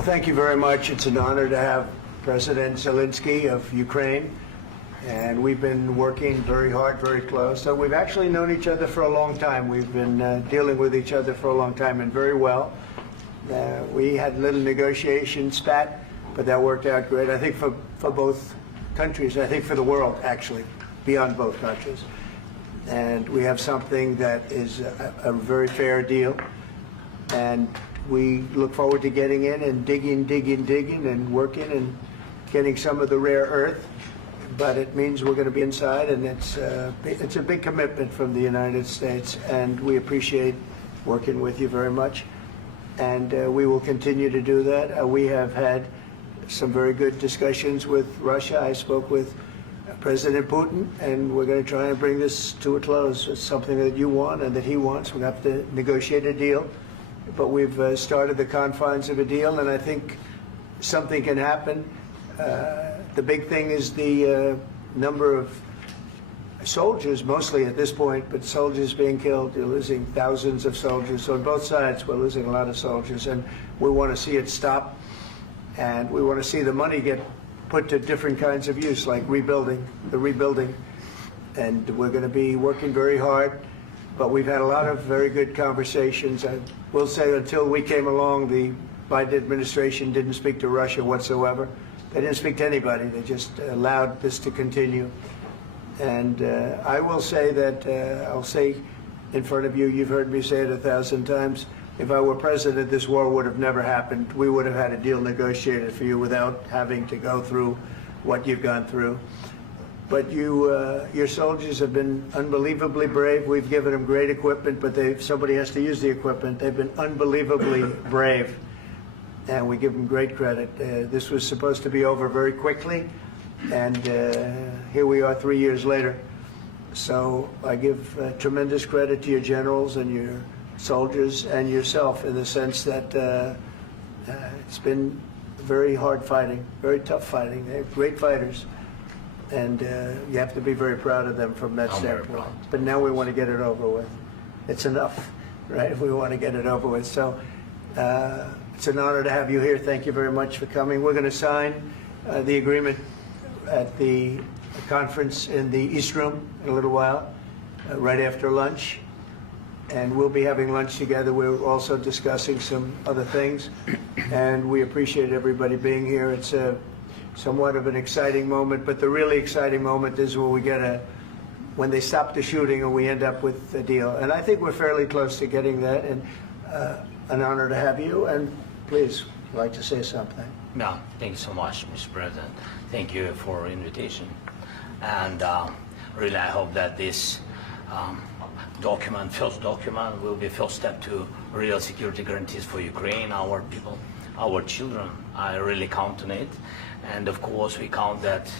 Well, thank you very much. It's an honor to have President Zelensky of Ukraine, and we've been working very hard, very close. So we've actually known each other for a long time. We've been dealing with each other for a long time and very well. We had a little negotiation spat, but that worked out great. I think for both countries, I think for the world, actually, beyond both countries. And we have something that is a very fair deal. And we look forward to getting in and digging and working and getting some of the rare earth. But it means we're going to be inside, and it's a big commitment from the United States, and we appreciate working with you very much. And we will continue to do that. We have had some very good discussions with Russia. I spoke with President Putin, and we're going to try and bring this to a close. It's something that you want and that he wants. We're going to have to negotiate a deal. But we've started the confines of a deal, and I think something can happen. The big thing is the number of soldiers, mostly at this point, but soldiers being killed. You're losing thousands of soldiers. So on both sides, we're losing a lot of soldiers, and we want to see it stop. And we want to see the money get put to different kinds of use, like rebuilding. And we're going to be working very hard. But we've had a lot of very good conversations. I will say until we came along, the Biden administration didn't speak to Russia whatsoever. They didn't speak to anybody. They just allowed this to continue. And I will say that, I'll say in front of you, you've heard me say it 1,000 times, if I were president, this war would have never happened. We would have had a deal negotiated for you without having to go through what you've gone through. But your soldiers have been unbelievably brave. We've given them great equipment, but somebody has to use the equipment. They've been unbelievably brave, and we give them great credit. This was supposed to be over very quickly, and here we are 3 years later. So I give tremendous credit to your generals and your soldiers and yourself in the sense that it's been very hard fighting, very tough fighting. They're great fighters. And you have to be very proud of them from that standpoint. But now we want to get it over with. It's enough, right? We want to get it over with. So it's an honor to have you here. Thank you very much for coming. We're going to sign the agreement at the conference in the East Room in a little while, right after lunch. And we'll be having lunch together. We're also discussing some other things. And we appreciate everybody being here. It's somewhat of an exciting moment, but the really exciting moment is when they stop the shooting and we end up with a deal. And I think we're fairly close to getting that, and an honor to have you. And please, I'd like to say something. No, thank you so much, Mr. President. Thank you for the invitation. And really, I hope that this first document, will be first step to real security guarantees for Ukraine, our people, our children. I really count on it. And of course, we count that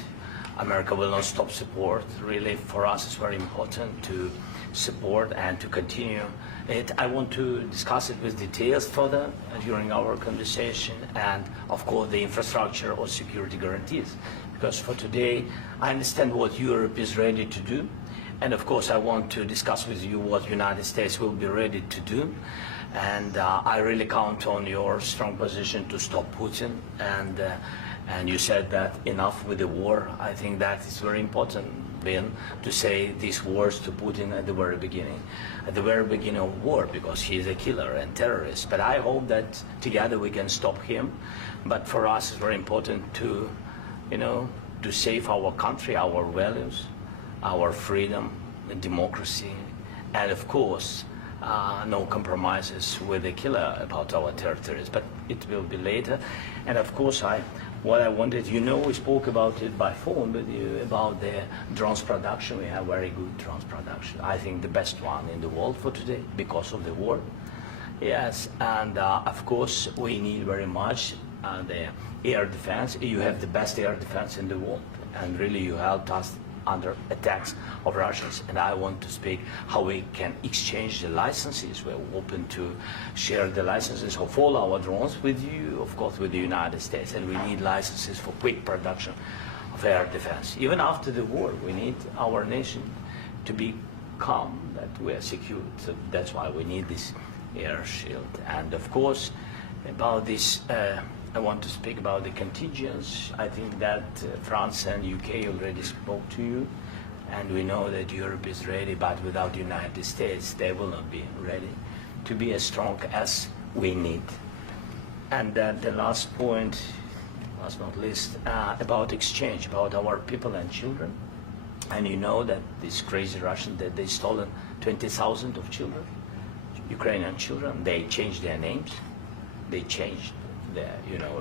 America will not stop support. Really, for us, it's very important to support and to continue it. I want to discuss it with details further during our conversation, and of course, the infrastructure or security guarantees. Because for today, I understand what Europe is ready to do. And of course, I want to discuss with you what the United States will be ready to do. And I really count on your strong position to stop Putin. And you said that enough with the war. I think that is very important, Ben, to say these words to Putin at the very beginning of war, because he is a killer and terrorist. But I hope that together we can stop him. But for us, it's very important to, to save our country, our values, our freedom and democracy, and of course, no compromises with the killer about our territories. But it will be later. And of course, what I wanted, we spoke about it by phone with you about the drones production. We have very good drones production. I think the best one in the world for today because of the war. Yes, and of course, we need very much the air defense. You have the best air defense in the world, and really you helped us under attacks of Russians. And I want to speak how we can exchange the licenses. We're open to share the licenses of all our drones with you, of course, with the United States. And we need licenses for quick production of air defense. Even after the war, we need our nation to be calm, that we are secure. So that's why we need this air shield. And of course, about this I want to speak about the contingents. I think that France and UK already spoke to you, and we know that Europe is ready, but without the United States, they will not be ready to be as strong as we need. And the last point, last not least, about exchange, about our people and children. And you know that these crazy Russians, that they stolen 20,000 of children, Ukrainian children. They changed their names, they changed their,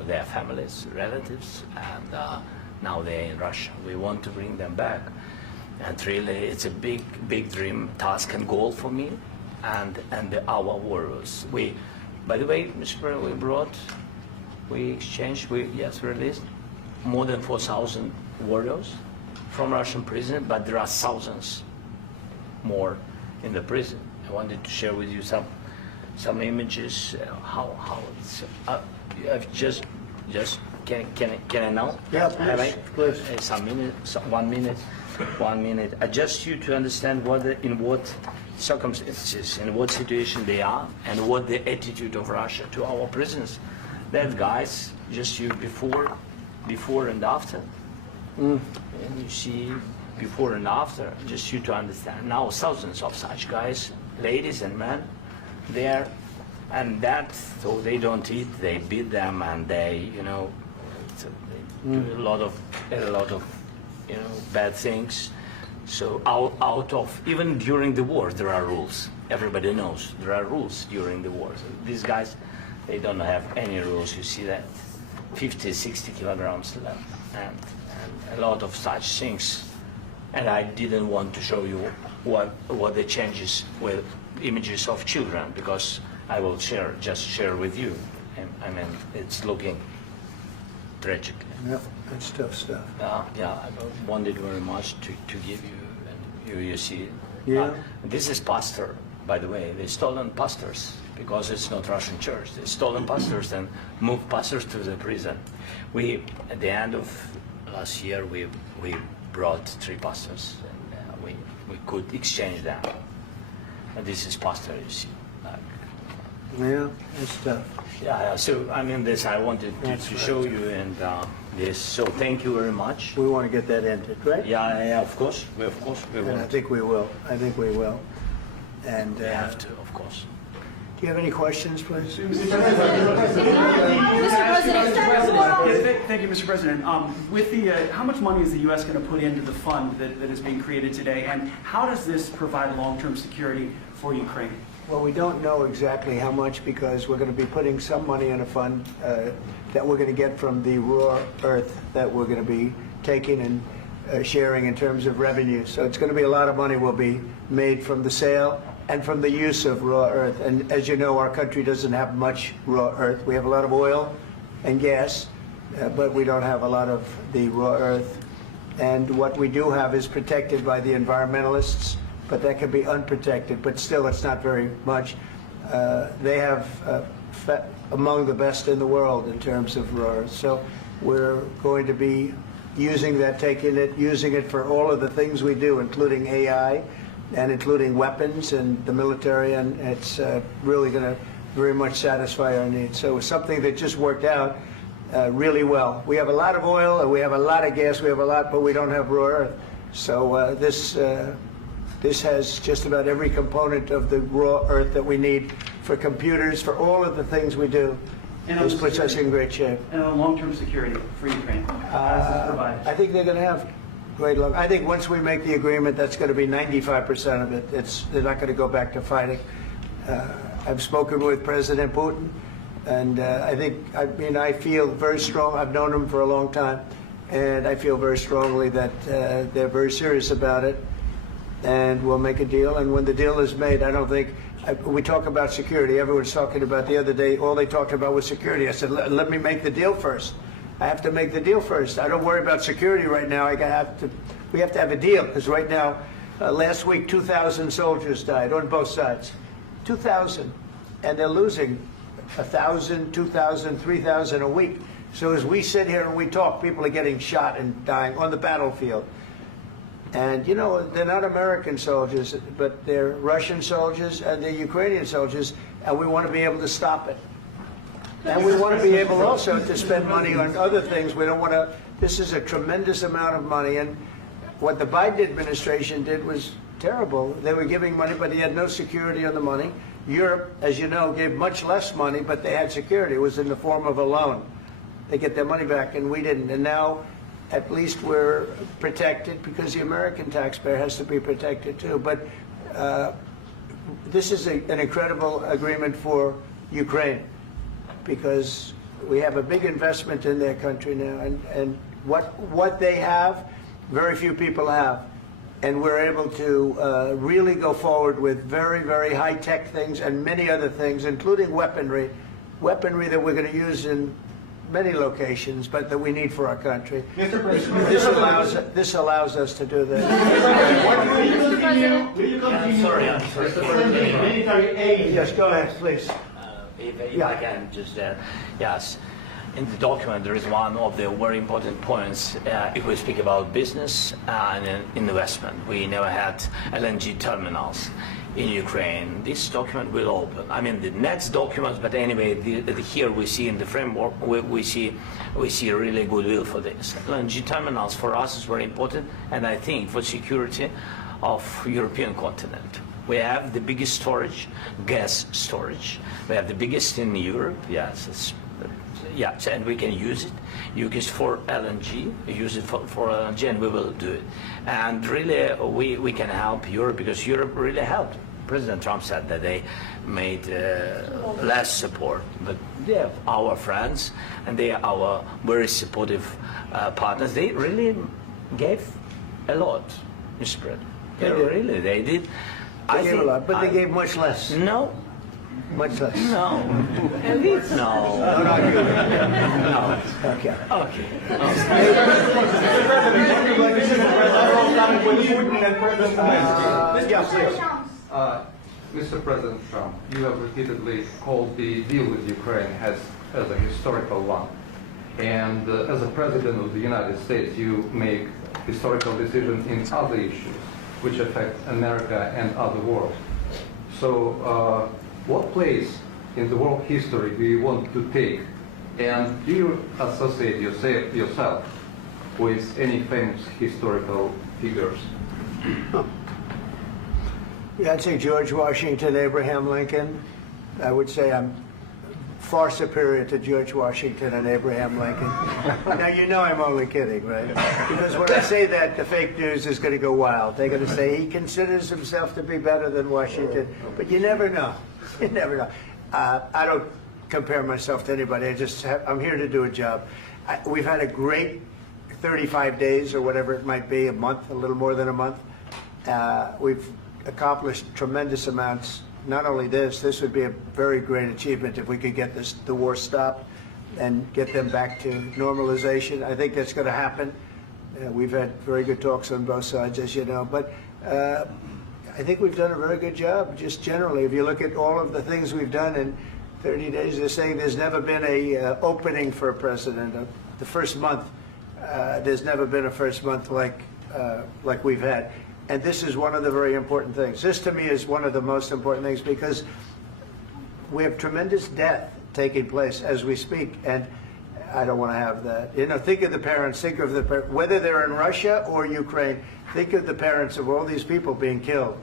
their families, relatives, and now they're in Russia. We want to bring them back, and really, it's a big, big dream, task, and goal for me, and our warriors. By the way, Mr. President, we exchanged, released more than 4,000 warriors from Russian prison, but there are thousands more in the prison. I wanted to share with you some images. How it's. I've just can I now? Yeah, please. Some minute, 1 minute, 1 minute. I just you to understand in what circumstances, in what situation they are, and what the attitude of Russia to our prisons. That guys, just you before and after. And you see before and after, just you to understand. Now thousands of such guys, ladies and men, there, and that, so they don't eat, they beat them, and they, they do a lot of, bad things. So out of, even during the war, there are rules. Everybody knows there are rules during the war. So these guys, they don't have any rules. You see that, 50, 60 kilograms left, and a lot of such things. And I didn't want to show you what the changes with images of children, because I will just share with you. And, I mean, it's looking tragic. Yeah, that's tough stuff. Yeah, I wanted very much to give you, and you see. Yeah. This is pastor, by the way. They stolen pastors because it's not Russian church. They stolen pastors and moved pastors to the prison. At the end of last year, we brought 3 pastors, and we could exchange them. And this is pastor, you see. Yeah, that's tough. Yeah. So I mean, this I wanted to show you, and this. So thank you very much. We want to get that ended, right? Yeah. Of course, we And will. I think we will. And We have to, of course. do you have any questions, please? Thank you, Mr. President. With the, how much money is the U.S. going to put into the fund that is being created today, and how does this provide long-term security for Ukraine? Well, we don't know exactly how much, because we're going to be putting some money in a fund that we're going to get from the raw earth that we're going to be taking and sharing in terms of revenue. So it's going to be a lot of money will be made from the sale and from the use of raw earth. And as you know, our country doesn't have much raw earth. We have a lot of oil and gas, but we don't have a lot of the raw earth. And what we do have is protected by the environmentalists, but that can be unprotected, but still it's not very much. They have among the best in the world in terms of raw earth. So we're going to be using that, using it for all of the things we do, including AI and including weapons and the military, and it's really going to very much satisfy our needs. So it's something that just worked out really well. We have a lot of oil, and we have a lot of gas, we have a lot, but we don't have raw earth. So this has just about every component of the raw earth that we need for computers, for all of the things we do. This puts us in great shape. And on long-term security for Ukraine, how does this provide? I think they're going to have great luck. I think once we make the agreement, that's going to be 95% of it. They're not going to go back to fighting. I've spoken with President Putin, and I feel very strong. I've known him for a long time, and I feel very strongly that they're very serious about it, and we'll make a deal. And when the deal is made, I don't think, we talk about security. Everyone's talking about the other day, all they talked about was security. I said, let me make the deal first. I have to make the deal first. I don't worry about security right now. We have to have a deal, because right now, last week, 2,000 soldiers died on both sides. 2,000. And they're losing 1,000, 2,000, 3,000 a week. So as we sit here and we talk, people are getting shot and dying on the battlefield. And, you know, they're not American soldiers, but they're Russian soldiers and they're Ukrainian soldiers, and we want to be able to stop it. And we want to be able also to spend money on other things. We don't want to, this is a tremendous amount of money. And what the Biden administration did was terrible. They were giving money, but they had no security on the money. Europe, as you know, gave much less money, but they had security. It was in the form of a loan. They get their money back, and we didn't. And now, at least we're protected because the American taxpayer has to be protected too. But this is an incredible agreement for Ukraine because we have a big investment in their country now, and what they have, very few people have. And we're able to really go forward with very, very high-tech things and many other things, including weaponry that we're going to use in many locations, but that we need for our country. Mr. President, This allows us to do that. will you continue I'm sorry. sending military aid? Yes, go ahead, please. If I can just, yes. In the document, there is one of the very important points. If we speak about business and investment, we never had LNG terminals in Ukraine. This document will open. I mean, the next documents, but anyway, here we see in the framework, we see really goodwill for this. LNG terminals for us is very important, and I think for security of European continent. We have the biggest storage, gas storage. We have the biggest in Europe. Yes, yes, and we can use it. Use it for LNG. Use it for LNG, and we will do it. And really, we can help Europe because Europe really helped. President Trump said that they made less support, but they are our friends and they are our very supportive partners. They really gave a lot, Mr. President. They did. They gave a lot, but they gave much less. No. Much less. No. No. No. Okay. Okay. Mr. President Trump, you have repeatedly called the deal with Ukraine as a historical one. And as a President of the United States, you make historical decisions in other issues which affect America and other world. So what place in the world history do you want to take? And do you associate yourself with any famous historical figures? Yeah, I'd say George Washington, Abraham Lincoln. I would say I'm far superior to George Washington and Abraham Lincoln. Now, you know I'm only kidding, right? Because when I say that, the fake news is going to go wild. They're going to say he considers himself to be better than Washington. But you never know. You never know. I don't compare myself to anybody. I'm here to do a job. We've had a great 35 days or whatever it might be, a month, a little more than a month. We've accomplished tremendous amounts. Not only this would be a very great achievement if we could get the war stopped and get them back to normalization. I think that's going to happen. We've had very good talks on both sides, as you know. But I think we've done a very good job, just generally. If you look at all of the things we've done in 30 days, they're saying there's never been a opening for a president. The first month, there's never been a first month like we've had. And this is one of the very important things. This, to me, is one of the most important things because we have tremendous death taking place as we speak, and I don't want to have that. You know, think of the parents, whether they're in Russia or Ukraine, think of the parents of all these people being killed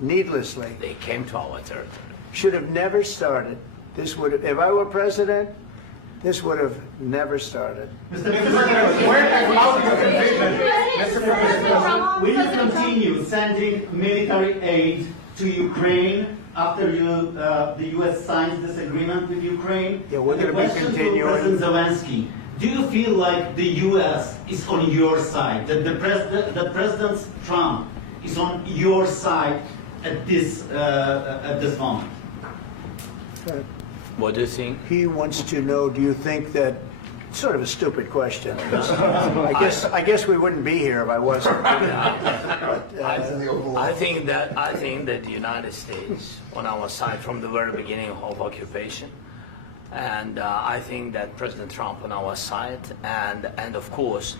needlessly. They came to our territory. Should have never started. This would have, if I were president, this would have never started. Mr. President, where and how do you envision, Mr. President, will you continue sending military aid to Ukraine after the U.S. signs this agreement with Ukraine? Yeah, we're going to be continuing. President Zelensky, do you feel like the U.S. is on your side, that President Trump is on your side at this moment? What do you think? He wants to know, do you think that, sort of a stupid question. I guess we wouldn't be here if I wasn't. I think that the United States on our side from the very beginning of occupation, and I think that President Trump on our side, and of course,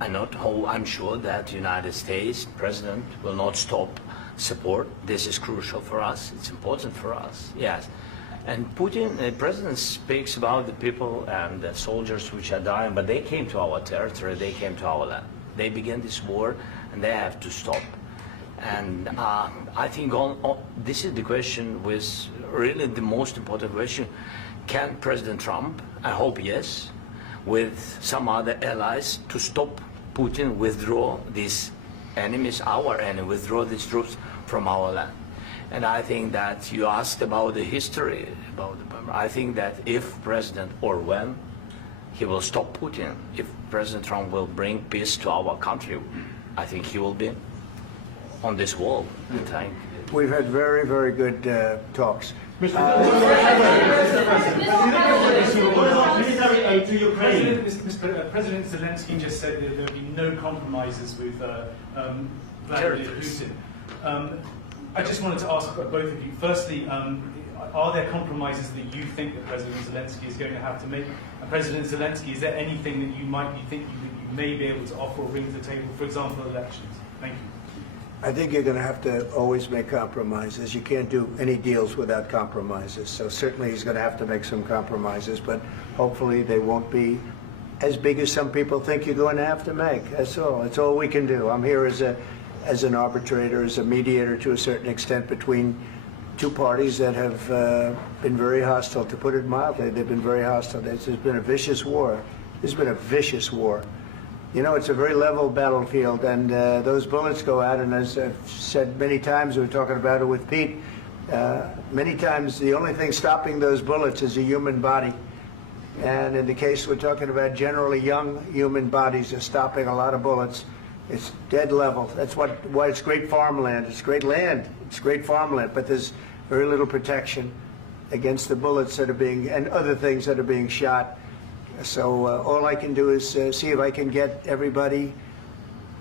I'm sure that the United States President will not stop support. This is crucial for us. It's important for us. Yes. And Putin, the president speaks about the people and the soldiers which are dying, but they came to our territory, they came to our land. They began this war, and they have to stop. And I think this is the question, with really the most important question. Can President Trump, I hope yes, with some other allies, to stop Putin, withdraw these enemies, our enemy, withdraw these troops from our land? And I think that you asked about the history, I think that if President, or when, he will stop Putin, if President Trump will bring peace to our country, I think he will be on this wall. We've had very, very good talks. What about military aid to Ukraine? President Zelensky just said that there will be no compromises with Vladimir Putin. I just wanted to ask both of you, firstly, are there compromises that you think that President Zelensky is going to have to make? And President Zelensky, is there anything that you might be thinking that you may be able to offer or bring to the table, for example, elections? Thank you. I think you're going to have to always make compromises. You can't do any deals without compromises. So certainly he's going to have to make some compromises, but hopefully they won't be as big as some people think you're going to have to make. That's all. That's all we can do. I'm here as an arbitrator, as a mediator to a certain extent between two parties that have been very hostile, to put it mildly. They've been very hostile. There's been a vicious war. There's been a vicious war. You know, it's a very level battlefield, and those bullets go out, and as I've said many times, we were talking about it with Pete, many times the only thing stopping those bullets is a human body. And in the case we're talking about, generally young human bodies are stopping a lot of bullets. It's dead level. That's why it's great farmland. It's great land. It's great farmland, but there's very little protection against the bullets that are being, and other things that are being shot. So all I can do is see if I can get everybody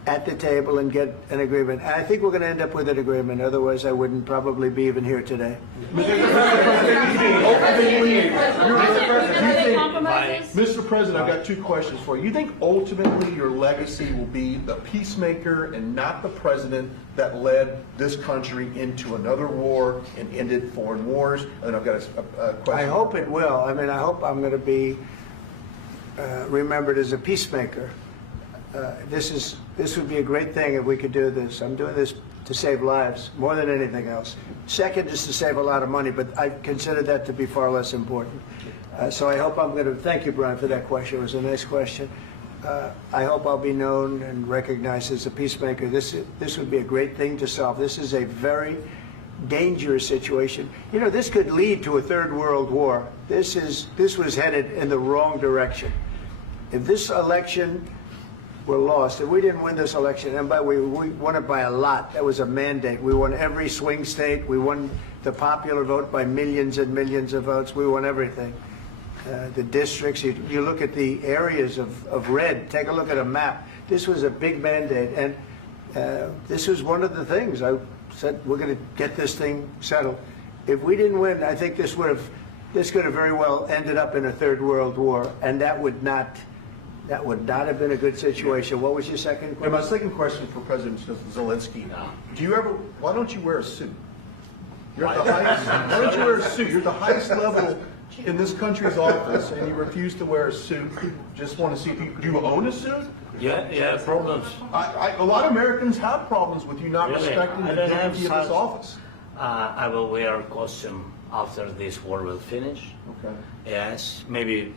at the table and get an agreement. And I think we're going to end up with an agreement. Otherwise, I wouldn't probably be even here today. Mr. President, I've got two questions for you. You think ultimately your legacy will be the peacemaker and not the president that led this country into another war and ended foreign wars? And I've got a question. I hope it will. I mean, I hope I'm going to be remembered as a peacemaker. This would be a great thing if we could do this. I'm doing this to save lives more than anything else. Second is to save a lot of money, but I consider that to be far less important. So I hope I'm going to, thank you, Brian, for that question. It was a nice question. I hope I'll be known and recognized as a peacemaker. This would be a great thing to solve. This is a very dangerous situation. You know, this could lead to a third world war. This was headed in the wrong direction. If this election were lost, if we didn't win this election, and we won it by a lot, that was a mandate. We won every swing state. We won the popular vote by millions and millions of votes. We won everything. The districts, you look at the areas of red, take a look at a map. This was a big mandate, and this was one of the things. I said, we're going to get this thing settled. If we didn't win, I think this could have very well ended up in a third world war, and that would not have been a good situation. What was your second question? And my second question for President Zelensky: why don't you wear a suit? You're at the highest. Why don't you wear a suit? You're at the highest level in this country's office, and you refuse to wear a suit. Just want to see if do you own a suit? Yeah, problems. A lot of Americans have problems with you not respecting the dignity of this office. I will wear a costume after this war will finish. Okay. Yes, maybe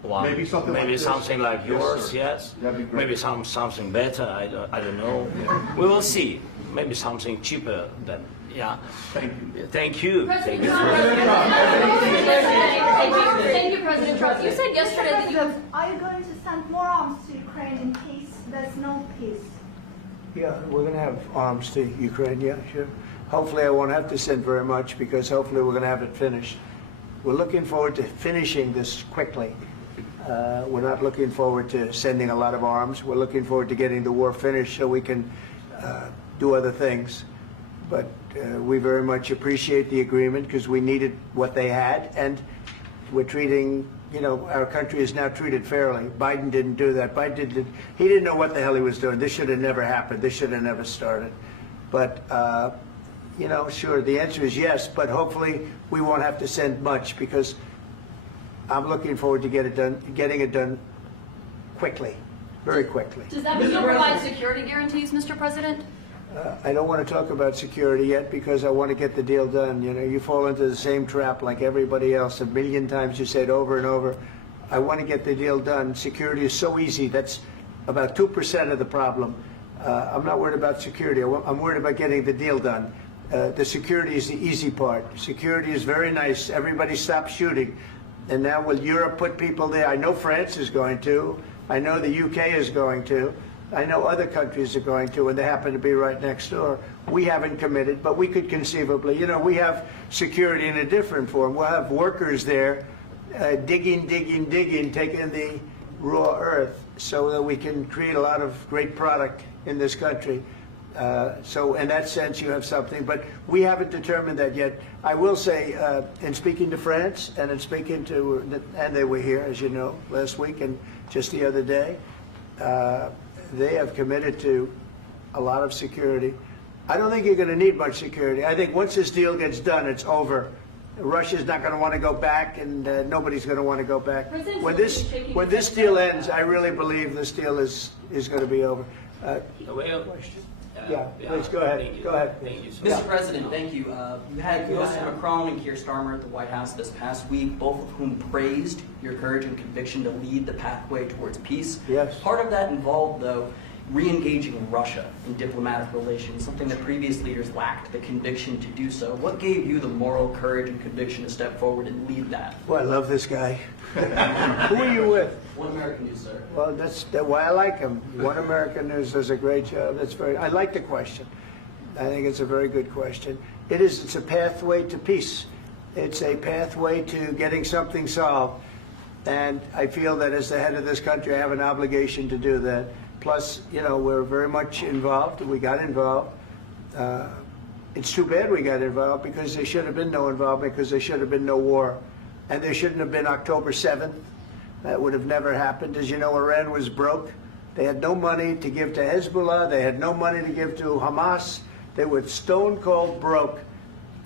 one. Maybe something like this. Something like yours. Yes. That'd be great. Maybe something better. I don't know. We will see. Maybe something cheaper than. Yeah. Thank you. Thank you. Thank you, President Trump. You said yesterday that you have... Are you going to send more arms to Ukraine in case there's no peace? Yeah, we're going to have arms to Ukraine, yeah, sure. Hopefully I won't have to send very much, because hopefully we're going to have it finished. We're looking forward to finishing this quickly. We're not looking forward to sending a lot of arms. We're looking forward to getting the war finished so we can do other things. But we very much appreciate the agreement, because we needed what they had, and we're treating, you know, our country is now treated fairly. Biden didn't do that. He didn't know what the hell he was doing. This should have never happened. This should have never started. But, you know, sure, the answer is yes, but hopefully we won't have to send much because I'm looking forward to getting it done quickly, very quickly. Does that mean you'll provide security guarantees, Mr. President? I don't want to talk about security yet because I want to get the deal done. You know, you fall into the same trap like everybody else. A million times you say it over and over. I want to get the deal done. Security is so easy. That's about 2% of the problem. I'm not worried about security. I'm worried about getting the deal done. The security is the easy part. Security is very nice. Everybody stops shooting. And now will Europe put people there? I know France is going to. I know the UK is going to. I know other countries are going to, and they happen to be right next door. We haven't committed, but we could conceivably. You know, we have security in a different form. We'll have workers there digging, taking the raw earth so that we can create a lot of great product in this country. So in that sense, you have something, but we haven't determined that yet. I will say, in speaking to France and in speaking to, and they were here, as you know, last week and just the other day, they have committed to a lot of security. I don't think you're going to need much security. I think once this deal gets done, it's over. Russia's not going to want to go back, and nobody's going to want to go back. When this deal ends, I really believe this deal is going to be over. Yeah, please go ahead. Go ahead. Thank you. Mr. President, thank you. You had Mr. Macron and Keir Starmer at the White House this past week, both of whom praised your courage and conviction to lead the pathway towards peace. Yes. Part of that involved, though, re-engaging Russia in diplomatic relations, something that previous leaders lacked the conviction to do so. What gave you the moral courage and conviction to step forward and lead that? Well, I love this guy. Who are you with? One American News, sir. Well, that's why I like him. One American News does a great job. I like the question. I think it's a very good question. It's a pathway to peace. It's a pathway to getting something solved. And I feel that as the head of this country, I have an obligation to do that. Plus, you know, we're very much involved. We got involved. It's too bad we got involved because there should have been no involvement because there should have been no war. And there shouldn't have been October 7th. That would have never happened. As you know, Iran was broke. They had no money to give to Hezbollah. They had no money to give to Hamas. They were stone cold broke.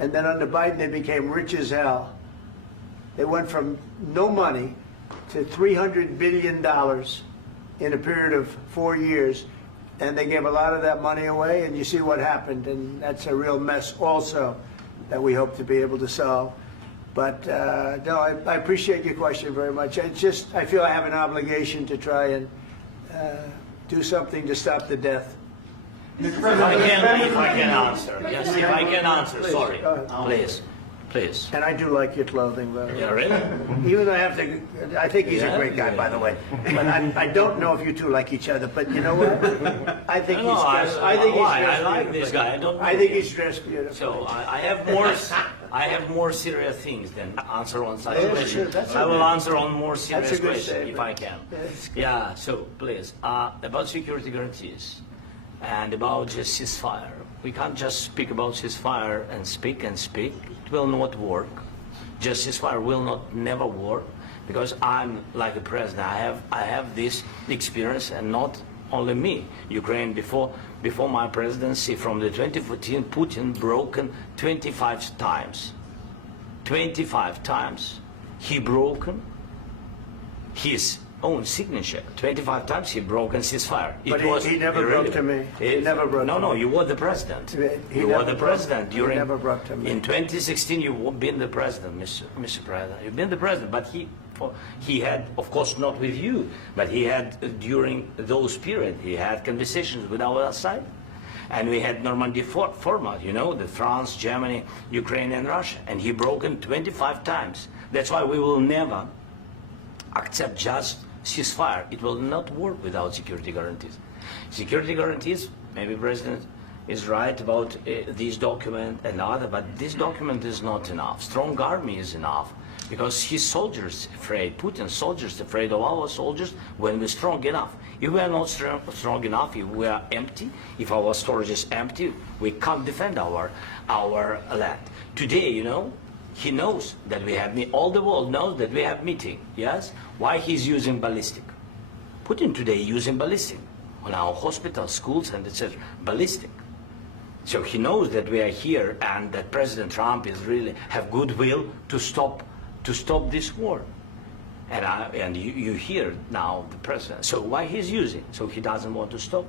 And then under Biden, they became rich as hell. They went from no money to $300 billion in a period of 4 years. And they gave a lot of that money away, and you see what happened. And that's a real mess also that we hope to be able to solve. But no, I appreciate your question very much. It's just, I feel I have an obligation to try and do something to stop the death. If I can answer. Yes, if I can answer, sorry. Please. And I do like your clothing, though. Yeah, really? Even though I think he's a great guy, by the way. But I don't know if you two like each other. But you know what? I think he's dressed. I like this guy. I think he's dressed beautiful. So I have more serious things than answer on such Yeah, questions. sure, I will answer on more serious That's a good questions statement. if I can. Yes. Yeah. So please, about security guarantees and about just ceasefire. We can't just speak about ceasefire and speak and speak. It will not work. Just ceasefire will not never work because I'm like a president. I have this experience, and not only me. Ukraine before my presidency, from the 2014, Putin broken 25 times. 25 times he broken his own signature. 25 times he broken ceasefire. But he never broke to me. He never broke to me. No, you were the president. He You were never the broke- president he during. never broke to me. In 2016, you've been the president, Mr. President. You've been the president, but he had, of course, not with you, but he had during those periods. He had conversations with our side, and we had Normandy format. You know, the France, Germany, Ukraine, and Russia, and he broken 25 times. That's why we will never accept just ceasefire. It will not work without security guarantees. Security guarantees, maybe President is right about this document and other, but this document is not enough. Strong army is enough because his soldiers afraid, Putin's soldiers afraid of our soldiers when we're strong enough. If we are not strong enough, if we are empty, if our storage is empty, we can't defend our land. Today, you know, he knows that we have all the world knows that we have meeting. Yes, why he's using ballistic? Putin today using ballistic on our hospitals, schools, and etc. Ballistic. So he knows that we are here and that President Trump is really have goodwill to stop this war. And you hear now the president. So why he's using? So he doesn't want to stop.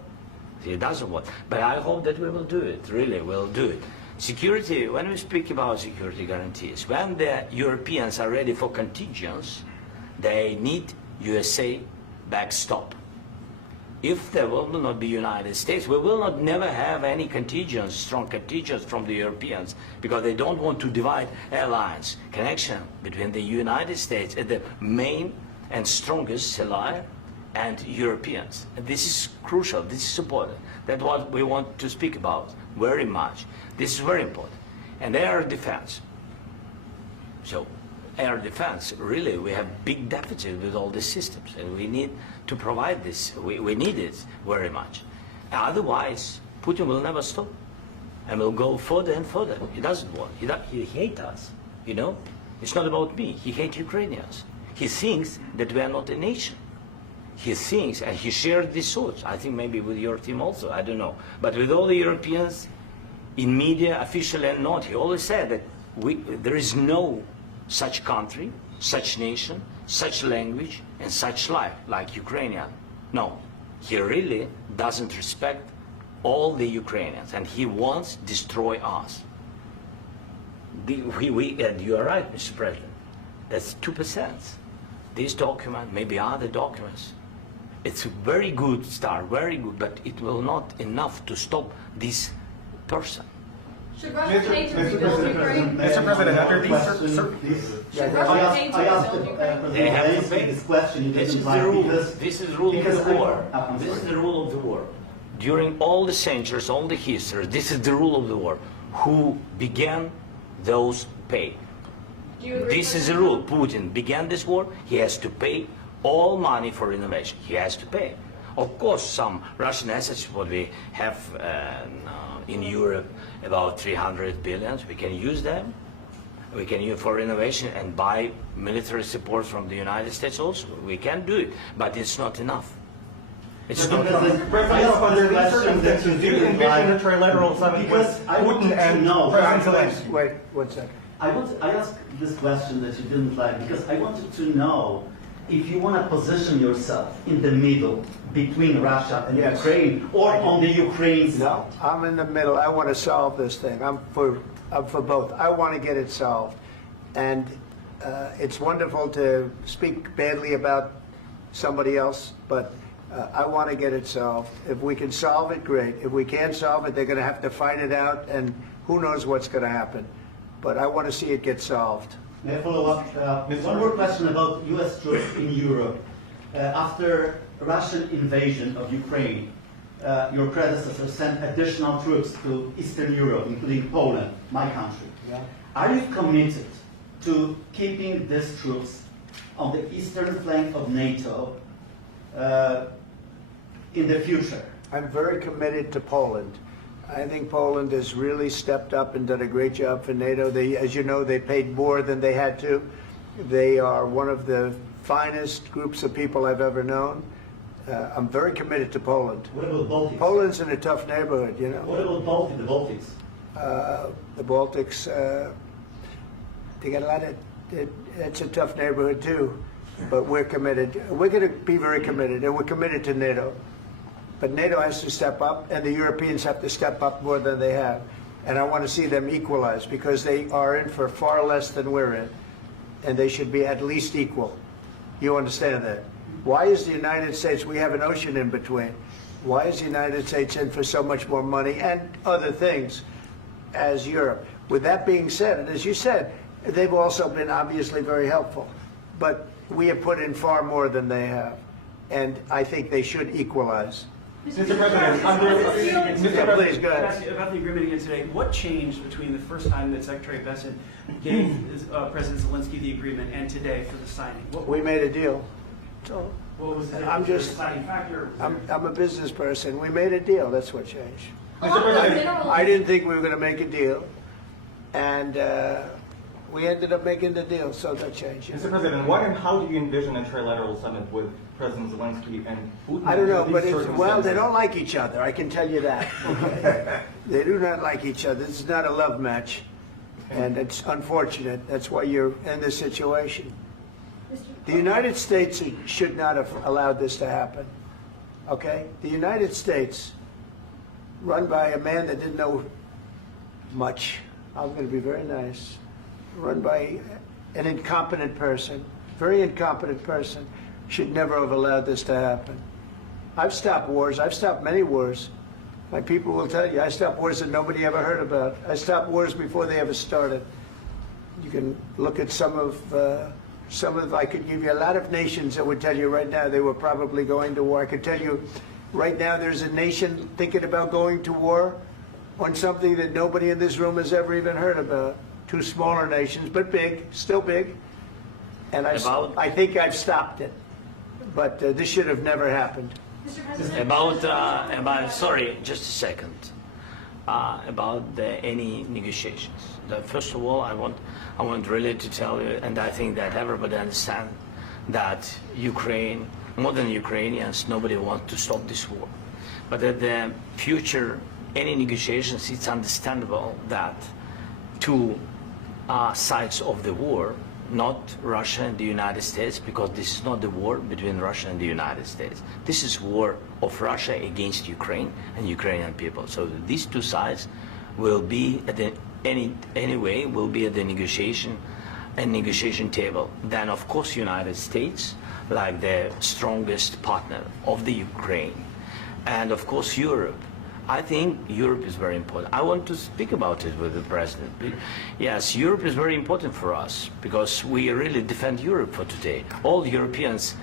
He doesn't want. But I hope that we will do it. Really, we'll do it. Security. When we speak about security guarantees, when the Europeans are ready for contingents, they need USA backstop. If there will not be United States, we will not never have any contingents, strong contingents from the Europeans, because they don't want to divide alliance, connection between the United States and the main and strongest ally and Europeans. And this is crucial, this is important. That's what we want to speak about very much. This is very important. And air defense. So air defense, really, we have big deficit with all these systems, and we need to provide this. We need it very much. Otherwise, Putin will never stop, and will go further and further. He doesn't want. He hates us. You know, it's not about me. He hates Ukrainians. He thinks that we are not a nation. He thinks, and he shared these thoughts. I think maybe with your team also. I don't know, but with all the Europeans, in media, officially and not, he always said that there is no such country, such nation, such language, and such life like Ukrainian. No, he really doesn't respect all the Ukrainians, and he wants to destroy us. And you are right, Mr. President. That's 2%. This document, maybe other documents, it's a very good start, very good, but it will not enough to stop this person. Should Russia pay to rebuild Ukraine? Mr. President, under these Should Russia pay to rebuild Ukraine? They have to pay. This question. You This is didn't the rule. because- This is the rule of because the war. I'm This is sorry. the rule of the war. During all the centuries, all the history, this is the rule of the war. Who began, those pay. Do you agree This with is the that? rule. Putin began this war. He has to pay all money for innovation. He has to pay. Of course, some Russian assets, what we have in Europe, about 300 billion, we can use them. We can use for innovation and buy military support from the United States also. We can do it, but it's not enough. It's not enough. President, under these circumstances, do you envision a trilateral summit with Because I want Putin to and know- President Zelensky? Wait, 1 second. I asked this question that you didn't like because I wanted to know if you want to position yourself in the middle between Russia and Yes. Ukraine or on the Ukraine side. No, I'm in the middle. I want to solve this thing. I'm for both. I want to get it solved. And it's wonderful to speak badly about somebody else, but I want to get it solved. If we can solve it, great. If we can't solve it, they're going to have to fight it out, and who knows what's going to happen. But I want to see it get solved. May I follow up? One more question about U.S. troops in Europe. After Russian invasion of Ukraine, your predecessor sent additional troops to Eastern Europe, including Poland, my country. Yeah. Are you committed to keeping these troops on the eastern flank of NATO in the future? I'm very committed to Poland. I think Poland has really stepped up and done a great job for NATO. They, as you know, they paid more than they had to. They are one of the finest groups of people I've ever known. I'm very committed to Poland. What about Baltics? Poland's in a tough neighborhood, you know. What about the Baltics? The Baltics, they got a lot of, it's a tough neighborhood too, but we're committed. We're going to be very committed, and we're committed to NATO. But NATO has to step up, and the Europeans have to step up more than they have. And I want to see them equalize, because they are in for far less than we're in, and they should be at least equal. You understand that? Why is the United States, we have an ocean in between, why is the United States in for so much more money and other things as Europe? With that being said, and as you said, they've also been obviously very helpful, but we have put in far more than they have, and I think they should equalize. Mr. President, Please, go ahead. Ask you about the agreement again today. What changed between the first time that Secretary Bessent gave President Zelensky the agreement and today for the signing? We made a deal. So What was the I'm just, deciding factor? I'm a business person. We made a deal. That's what changed. Mr. President, I didn't think we were going to make a deal, and We ended up making the deal, so that changed. Mr. President, what and how do you envision a trilateral summit with President Zelensky and Putin? I don't know, under but these well, they circumstances? don't like each other, I can tell you that. Okay? They do not like each other. This is not a love match, and it's unfortunate. That's why you're in this situation. The United States should not have allowed this to happen, okay? The United States, run by a man that didn't know much, I'm going to be very nice, run by an incompetent person, very incompetent person, should never have allowed this to happen. I've stopped wars. I've stopped many wars. My people will tell you, I stopped wars that nobody ever heard about. I stopped wars before they ever started. You can look at some of, I could give you a lot of nations that would tell you right now they were probably going to war. I could tell you right now there's a nation thinking about going to war on something that nobody in this room has ever even heard about. Two smaller nations, but big, still big. And I think I've stopped it. But this should have never happened. Mr. President, About sorry, just a second. About any negotiations. First of all, I want really to tell you, and I think that everybody understands that Ukraine, more than Ukrainians, nobody wants to stop this war. But at the future, any negotiations, it's understandable that two sides of the war, not Russia and the United States, because this is not the war between Russia and the United States. This is war of Russia against Ukraine and Ukrainian people. So these two sides will be at the anyway will be at the negotiation table. Then of course United States, like the strongest partner of the Ukraine, and of course Europe. I think Europe is very important. I want to speak about it with the president. Yes, Europe is very important for us because we really defend Europe for today. All Europeans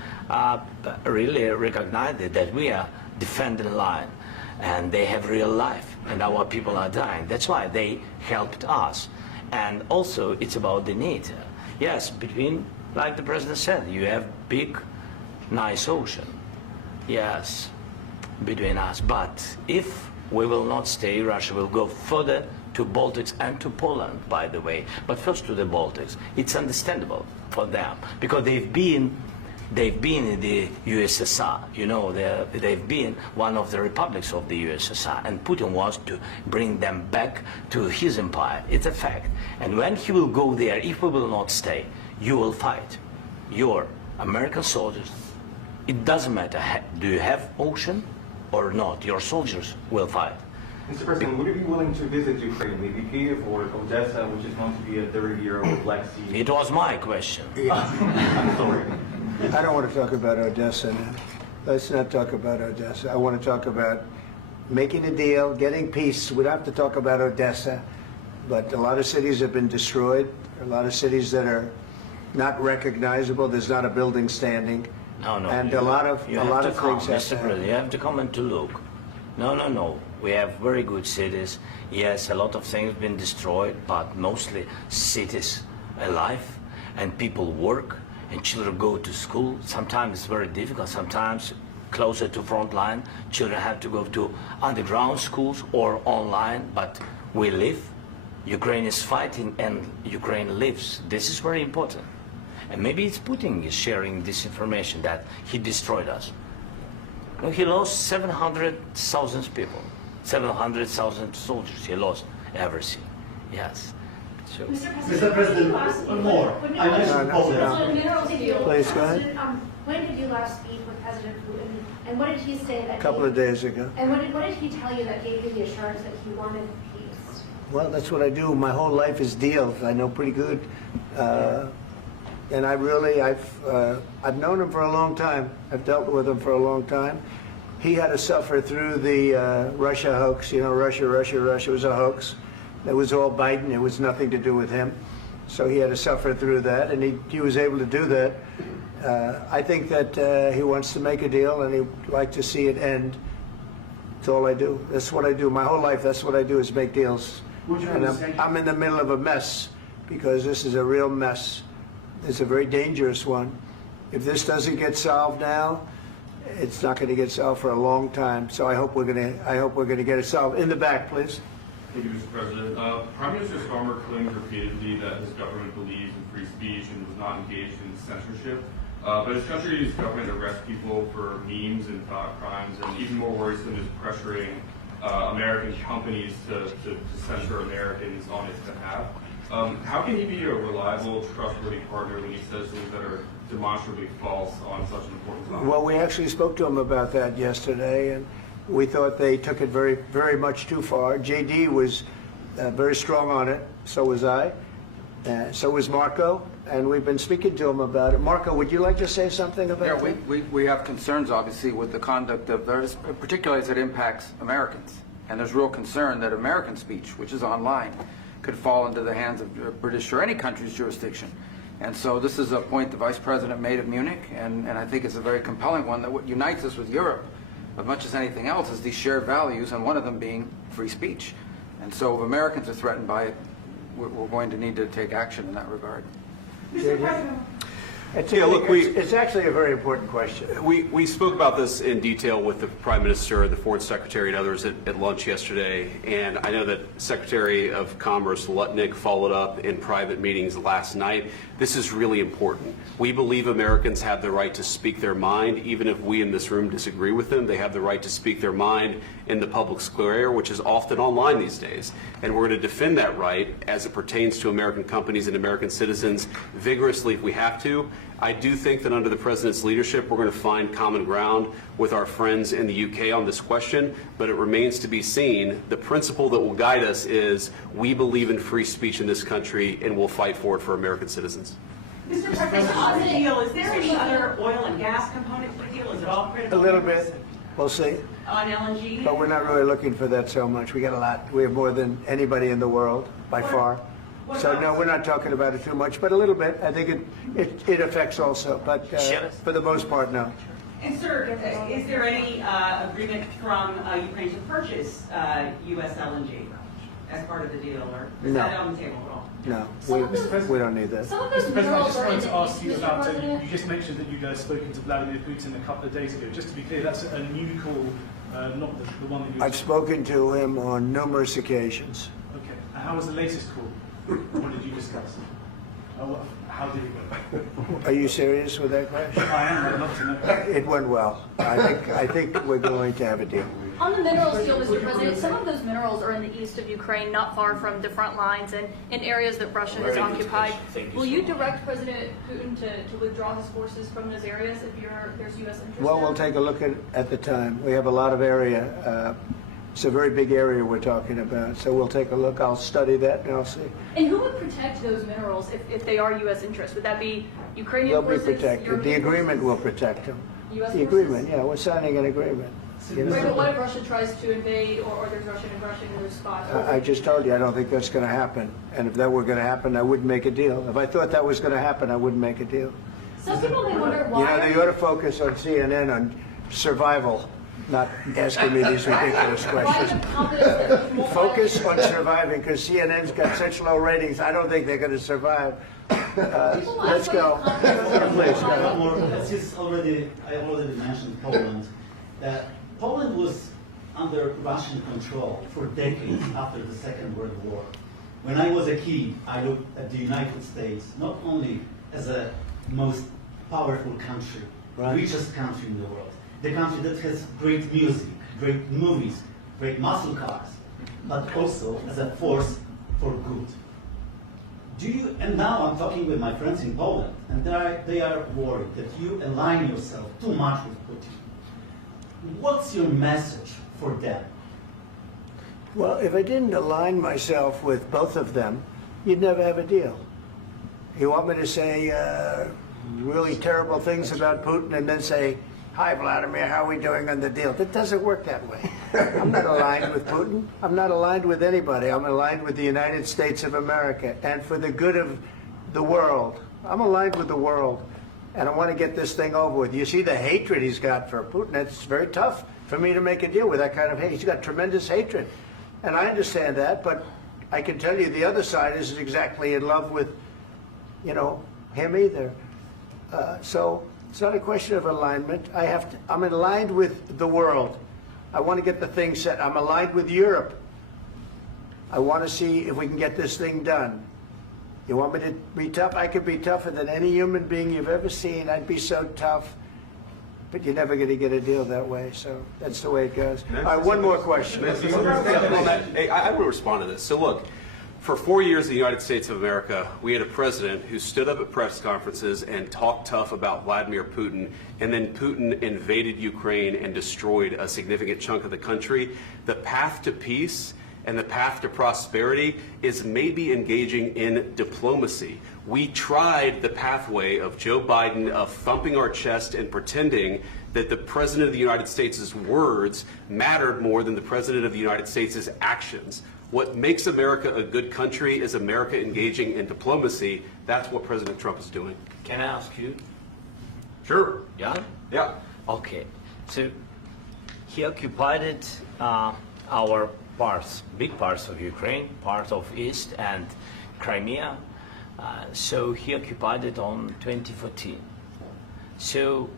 really recognize that we are defending line, and they have real life, and our people are dying. That's why they helped us. And also, it's about the NATO. Yes, between, like the president said, you have big, nice ocean. Yes, between us. But if we will not stay, Russia will go further to Baltics and to Poland, by the way. But first to the Baltics. It's understandable for them because they've been in the USSR. You know, they've been one of the republics of the USSR, and Putin wants to bring them back to his empire. It's a fact. And when he will go there, if we will not stay, you will fight. Your American soldiers, it doesn't matter, do you have ocean or not, your soldiers will fight. Mr. President, would you be willing to visit Ukraine, maybe Kyiv or Odessa, which is known to be a dirty area of the Black Sea? It was my question. I'm sorry. I don't want to talk about Odessa now. Let's not talk about Odessa. I want to talk about making a deal, getting peace. We don't have to talk about Odessa, but a lot of cities have been destroyed. A lot of cities that are not recognizable. There's not a building standing. No, and a lot of things have Mr. President, you have to come and to look. No. We have very good cities. Yes, a lot of things have been destroyed, but mostly cities alive, and people work, and children go to school. Sometimes it's very difficult. Sometimes closer to front line, children have to go to underground schools or online, but we live. Ukraine is fighting, and Ukraine lives. This is very important. And maybe it's Putin is sharing this information that he destroyed us. No, he lost 700,000 people, 700,000 soldiers. He lost everything. Yes. So. Mr. President, one more. I mentioned Poland. Please, go ahead. When did you last speak with President Putin, and what did he say that? A couple of days ago. And what did he tell you that gave you the assurance that he wanted peace? Well, that's what I do. My whole life is deals. I know pretty good. And I've known him for a long time. I've dealt with him for a long time. He had to suffer through the Russia hoax. You know, Russia was a hoax. It was all Biden. It was nothing to do with him. So he had to suffer through that, and he was able to do that. I think that he wants to make a deal, and he'd like to see it end. That's all I do. That's what I do. My whole life, that's what I do, is make deals. And I'm in the middle of a mess, because this is a real mess. It's a very dangerous one. If this doesn't get solved now, it's not going to get solved for a long time. So I hope we're going to get it solved. In the back, please. Thank you, Mr. President. Prime Minister Starmer claims repeatedly that his government believes in free speech and was not engaged in censorship. But his country's government arrests people for memes and thought crimes, and even more worrisome is pressuring American companies to censor Americans on its behalf. How can he be a reliable, trustworthy partner when he says things that are demonstrably false on such an important topic? Well, we actually spoke to him about that yesterday, and we thought they took it very, very much too far. JD was very strong on it. So was I. So was Marco. And we've been speaking to him about it. Marco, would you like to say something about that? Yeah, we have concerns, obviously, with the conduct of those, particularly as it impacts Americans. And there's real concern that American speech, which is online, could fall into the hands of British or any country's jurisdiction. And so this is a point the Vice President made of Munich, and I think it's a very compelling one that what unites us with Europe, as much as anything else, is these shared values, and one of them being free speech. And so if Americans are threatened by it, we're going to need to take action in that regard. Mr. President. It's actually a very important question. We spoke about this in detail with the Prime Minister, the Foreign Secretary, and others at lunch yesterday, and I know that Secretary of Commerce Lutnick followed up in private meetings last night. This is really important. We believe Americans have the right to speak their mind, even if we in this room disagree with them. They have the right to speak their mind in the public square, which is often online these days. And we're going to defend that right as it pertains to American companies and American citizens vigorously if we have to. I do think that under the President's leadership, we're going to find common ground with our friends in the UK on this question, but it remains to be seen. The principle that will guide us is we believe in free speech in this country, and we'll fight for it for American citizens. Mr. President, on the deal, is there any other oil and gas component to the deal? Is it all critical? A little bit. We'll see. On LNG? But we're not really looking for that so much. We got a lot. We have more than anybody in the world, by far. So no, we're not talking about it too much, but a little bit. I think it affects also, but for the most part, no. And sir, is there any agreement from Ukraine to purchase U.S. LNG as part of the deal, or is that on the table at all? No, we don't need that. Mr. President, I just wanted to ask you about, you just mentioned that you guys spoken to Vladimir Putin a couple of days ago. Just to be clear, that's a new call, not the one that you... I've spoken to him on numerous occasions. Okay, and how was the latest call? What did you discuss? How did it go? Are you serious with that question? I am. I'd love to know. It went well. I think we're going to have a deal. On the minerals deal, Mr. President, some of those minerals are in the east of Ukraine, not far from the front lines and in areas that Russia has occupied. Will you direct President Putin to withdraw his forces from those areas if there's U.S. interest? Well, we'll take a look at the time. We have a lot of area. It's a very big area we're talking about, so we'll take a look. I'll study that and I'll see. And who would protect those minerals if they are U.S. interests? Would that be Ukrainian forces? They'll be protected. European The agreement forces? will protect them. US the agreement, yeah, we're signing an agreement. You know? Right, but what if Russia tries to invade or there's Russian aggression in those spots? I just told you I don't think that's going to happen. And if that were going to happen, I wouldn't make a deal. If I thought that was going to happen, I wouldn't make a deal. Some people may wonder why. You know, they ought to focus on CNN on survival, not asking me these ridiculous questions. Focus on surviving, because CNN's got such low ratings. I don't think they're going to survive. Let's go. Please, go. I already mentioned Poland. Poland was under Russian control for decades after the Second World War. When I was a kid, I looked at the United States not only as a most powerful country, richest country in the world, the country that has great music, great movies, great muscle cars, but also as a force for good. And now I'm talking with my friends in Poland, and they are worried that you align yourself too much with Putin. What's your message for them? Well, if I didn't align myself with both of them, you'd never have a deal. You want me to say really terrible things about Putin and then say, "Hi, Vladimir, how are we doing on the deal?" That doesn't work that way. I'm not aligned with Putin. I'm not aligned with anybody. I'm aligned with the United States of America. And for the good of the world, I'm aligned with the world. And I want to get this thing over with. You see the hatred he's got for Putin. It's very tough for me to make a deal with that kind of hate. He's got tremendous hatred. And I understand that, but I can tell you the other side isn't exactly in love with, you know, him either. So it's not a question of alignment. I'm aligned with the world. I want to get the thing set. I'm aligned with Europe. I want to see if we can get this thing done. You want me to be tough? I could be tougher than any human being you've ever seen. I'd be so tough. But you're never going to get a deal that way, so that's the way it goes. All right, one more question. Hey, I want to respond to this. So look, for 4 years in the United States of America, we had a president who stood up at press conferences and talked tough about Vladimir Putin, and then Putin invaded Ukraine and destroyed a significant chunk of the country. The path to peace and the path to prosperity is maybe engaging in diplomacy. We tried the pathway of Joe Biden of thumping our chest and pretending that the President of the United States' words mattered more than the President of the United States' actions. What makes America a good country is America engaging in diplomacy. That's what President Trump is doing. Can I ask you? Sure. Yeah? Yeah. Okay. So he occupied our parts, big parts of Ukraine, part of East and Crimea. So he occupied it on 2014. So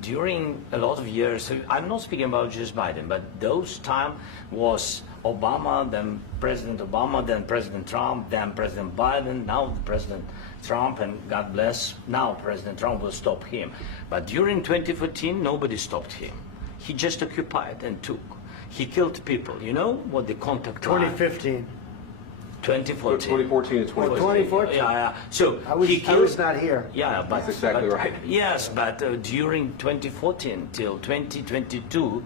during a lot of years, so I'm not speaking about just Biden, but those time was Obama, then President Obama, then President Trump, then President Biden, now President Trump, and God bless, now President Trump will stop him. But during 2014, nobody stopped him. He just occupied and took. He killed people. You know what the contact line? 2015. 2014 2014. and 2014. 2014. Yeah. So I was not here. Yeah, but that's exactly right. Yes, but during 2014 till 2022,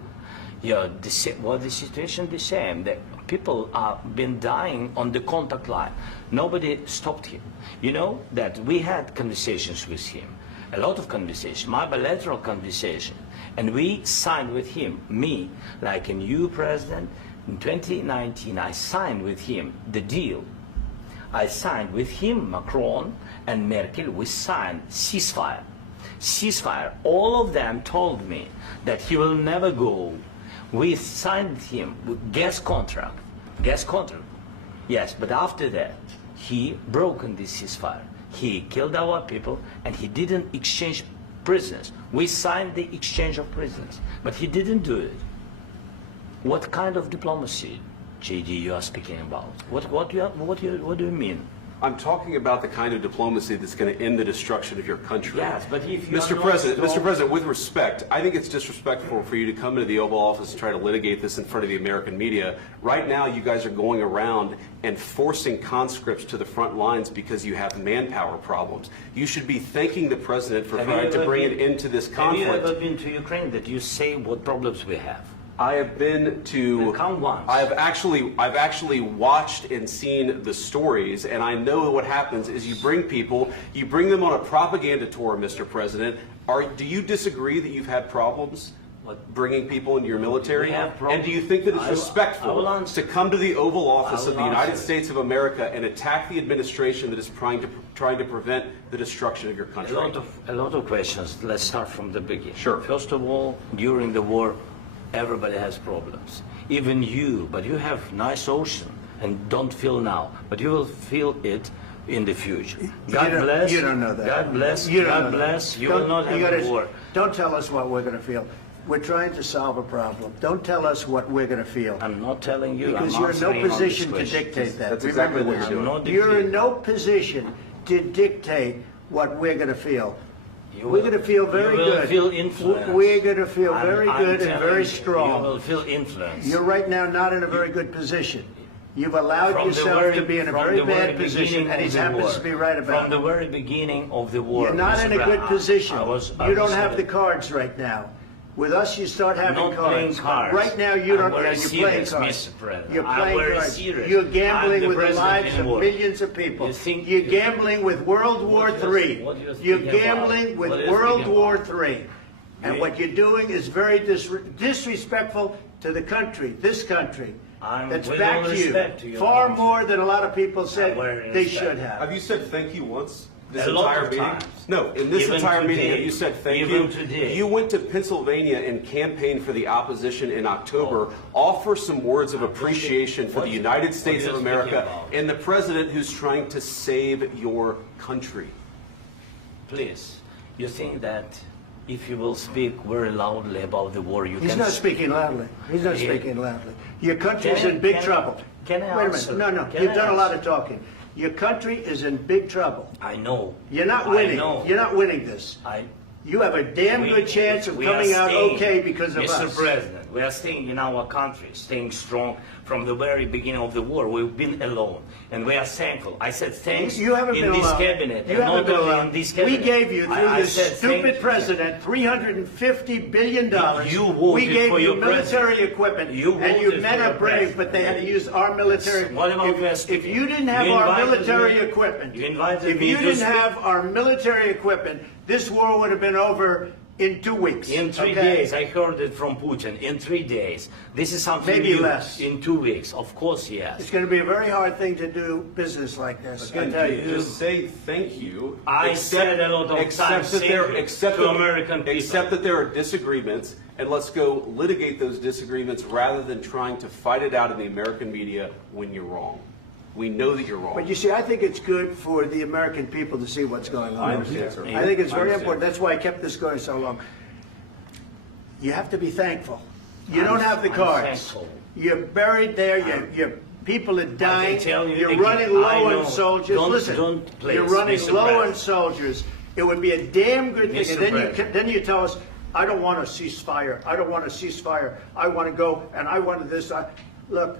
yeah, the situation the same. The people have been dying on the contact line. Nobody stopped him. You know that we had conversations with him, a lot of conversations, my bilateral conversation, and we signed with him. Me, like a new president. In 2019, I signed with him the deal. I signed with him, Macron and Merkel, we signed ceasefire. Ceasefire. All of them told me that he will never go. We signed with him with gas contract. Gas contract. Yes, but after that, he broken this ceasefire. He killed our people and he didn't exchange prisoners. We signed the exchange of prisoners, but he didn't do it. What kind of diplomacy, JD, you are speaking about? What do you mean? I'm talking about the kind of diplomacy that's going to end the destruction of your country. Yes, but if you Mr. President, with respect, I think it's disrespectful for you to come into the Oval Office and try to litigate this in front of the American media. Right now, you guys are going around and forcing conscripts to the front lines because you have manpower problems. You should be thanking the President for trying to bring it into this conflict. Have you ever been to Ukraine that you say what problems we have? I have been to. Come once. I've actually watched and seen the stories, and I know what happens is you bring them on a propaganda tour, Mr. President. Do you disagree that you've had problems bringing people into your military? And do you think that it's respectful to come to the Oval Office of the United States of America and attack the administration that is trying to prevent the destruction of your country? A lot of questions. Let's start from the beginning. Sure. First of all, during the war, everybody has problems. Even you, but you have nice ocean and don't feel now, but you will feel it in the future. God bless. You don't know that. God bless. You don't God know bless. that. You will not have a war. Don't tell us what we're going to feel. We're trying to solve a problem. Don't tell us what we're going to feel. I'm not telling you. Because I'm you're in no answering on position this to question. dictate that. That's exactly what you're doing. You're in no position to dictate what we're going to feel. We're going to feel very good. You will feel influence. We're going to feel very I'm good and telling very you, strong. You will feel influence. You're right now not in a very good position. You've allowed yourself to be in a very bad position, and he happens to be right about it. From the very beginning of the war. You're not in a good position. You don't have the cards. cards right now. With us, you start having I'm not cards. playing cards. Right now, you don't. I'm Yeah, very you're playing serious, cards. Mr. President. You're I'm playing very cards. serious. You're I'm gambling the with the president lives in of war. millions of people. You think You're you- gambling with World War III. what you're You're speaking gambling about? with What you're World speaking War about? III. And what you're doing is very disrespectful to the country, this country. That's with back all to you. respect to your Far country. more than a lot of people I'm said very they respect. should have. Have you said thank you once? This A lot entire of meeting? times. No, in this Even entire meeting, today. have you said thank Even you? today. You went to Pennsylvania and campaigned for the opposition in October. Offer some words of appreciation for the United States of you America speaking about? and the president who's trying to save your country. Please, you think that if you will speak very loudly about the war, you He's can... not speaking loudly. He's not Yeah. speaking loudly. Your country's Can- in big can- trouble. Can I Wait a answer? minute. No, Can you've I done a lot answer? of talking. Your country is in big trouble. I know. You're not I winning. know. You're not winning this. You have a damn good chance of we are coming out staying, okay because of Mr. us. President, we are staying in our country, staying strong from the very beginning of the war. We've been alone, and we are thankful. I said thanks You haven't in been this alone. cabinet, You and haven't not been only alone. in this We cabinet. gave you, through I this said thank stupid you. president, $350 billion. You voted we gave for you your military president. equipment, You and you voted men for are your brave, president. but they had to use our military. What about If you didn't have You our invited military me- equipment, you invited if me you to didn't speak- have our military equipment, this war would have been over in 2 weeks. In 3 okay? days, I heard it from Putin. In 3 days, this is something Maybe new. less. In 2 weeks, of course, yes. It's going to be a very hard thing to do business like this. I Again, tell you. just say thank you. I said a lot of times that thank there, you accept to that- American people. Accept that there are disagreements, and let's go litigate those disagreements rather than trying to fight it out in the American media when you're wrong. We know that you're wrong. But you see, I think it's good for the American people to see what's going on. I understand, sir. I think it's I very understand. important. That's why I kept this going so long. You have to be thankful. You I'm- don't have the I'm cards. thankful. You're buried there. Your people are dying. tell you You're again, running I low know. on soldiers. Don't- Listen, don't please, you're running Mr. low on President. soldiers. It would be a damn good thing. Mr. And President. then you tell us, I don't want a ceasefire. I don't want a ceasefire. I want to go and I want this. Look,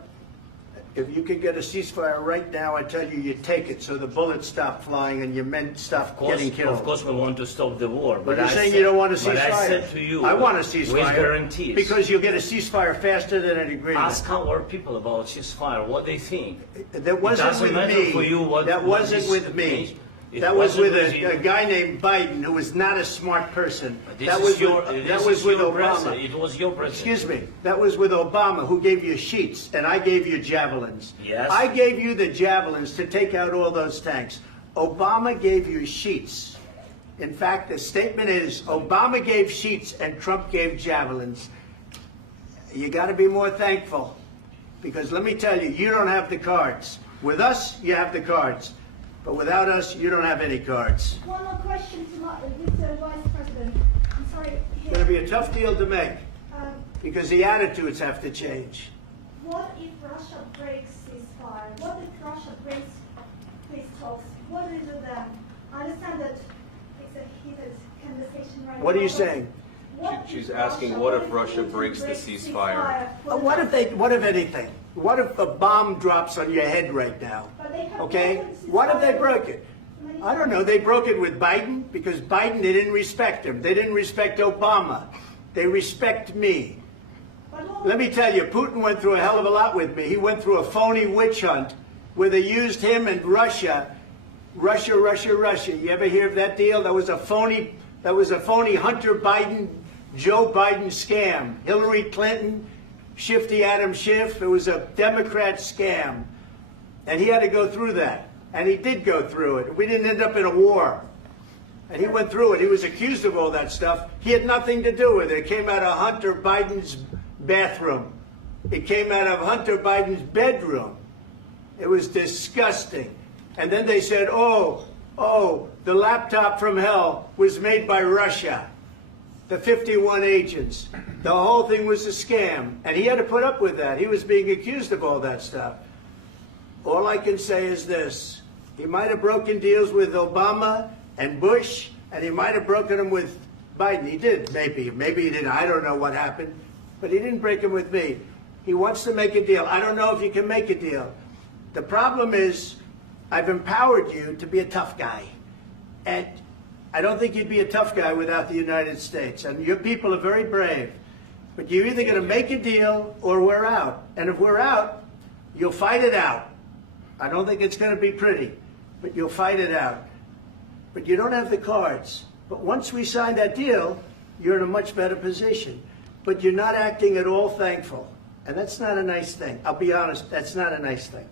if you could get a ceasefire right now, I tell you, you take it so the bullets stop flying and your men stop getting killed. Of course, we want to stop the war. But you're I saying said- you don't want a ceasefire. But I said to you, I want a with ceasefire. guarantees. Because you'll get a ceasefire faster than an agreement. Ask our people about ceasefire, what they think. That wasn't doesn't with matter me. for you what- That what wasn't is- with me. It That was wasn't with with you. a guy named Biden who was not a smart person. This That is was your- with, this that was is with your Obama. president. It was your president. Excuse me. That was with Obama, who gave you sheets, and I gave you javelins. Yes. I gave you the javelins to take out all those tanks. Obama gave you sheets. In fact, the statement is Obama gave sheets and Trump gave javelins. You got to be more thankful, because let me tell you, you don't have the cards. With us, you have the cards. But without us, you don't have any cards. One more question to Mr. Vice President. I'm sorry. It's going to be a tough deal to make, Um, because the attitudes have to change. What if Russia breaks ceasefire? What if Russia breaks peace talks? What do you do then? I understand that it's a heated conversation right now. What are you but saying? what She's if asking, what if Russia Putin breaks the ceasefire? What if anything? What if a bomb drops on your head right now? But they have Okay? broken What if they ceasefire broke it? many I don't know. They broke it with Biden because Biden, they didn't respect him. They didn't respect Obama. They respect me. Let me tell you, Putin went through a hell of a lot with me. He went through a phony witch hunt where they used him and Russia. Russia. You ever hear of that deal? That was a phony Hunter Biden, Joe Biden scam. Hillary Clinton, Shifty Adam Schiff. It was a Democrat scam. And he had to go through that. And he did go through it. We didn't end up in a war. And he went through it. He was accused of all that stuff. He had nothing to do with it. It came out of Hunter Biden's bathroom. It came out of Hunter Biden's bedroom. It was disgusting. And then they said, oh, the laptop from hell was made by Russia. The 51 agents. The whole thing was a scam. And he had to put up with that. He was being accused of all that stuff. All I can say is this. He might have broken deals with Obama and Bush, and he might have broken them with Biden. He did, maybe. Maybe he didn't. I don't know what happened. But he didn't break them with me. He wants to make a deal. I don't know if you can make a deal. The problem is, I've empowered you to be a tough guy. And I don't think you'd be a tough guy without the United States. And your people are very brave. But you're either going to make a deal or we're out. And if we're out, you'll fight it out. I don't think it's going to be pretty, but you'll fight it out. But you don't have the cards. But once we sign that deal, you're in a much better position. But you're not acting at all thankful. And that's not a nice thing. I'll be honest, that's not a nice thing.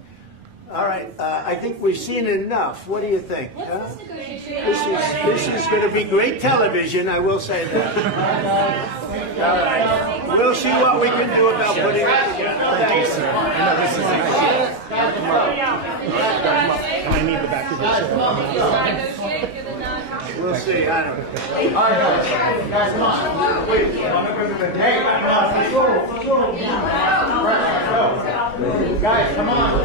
All right, I think we've seen enough. What do you think? Huh? This is going to be great television, I will say that. All right. We'll see what we can do about putting it together. Thank you, sir. I need the back of the We'll see. I don't know. All right, guys, come on. Wait, hey, let's go. Guys, come on.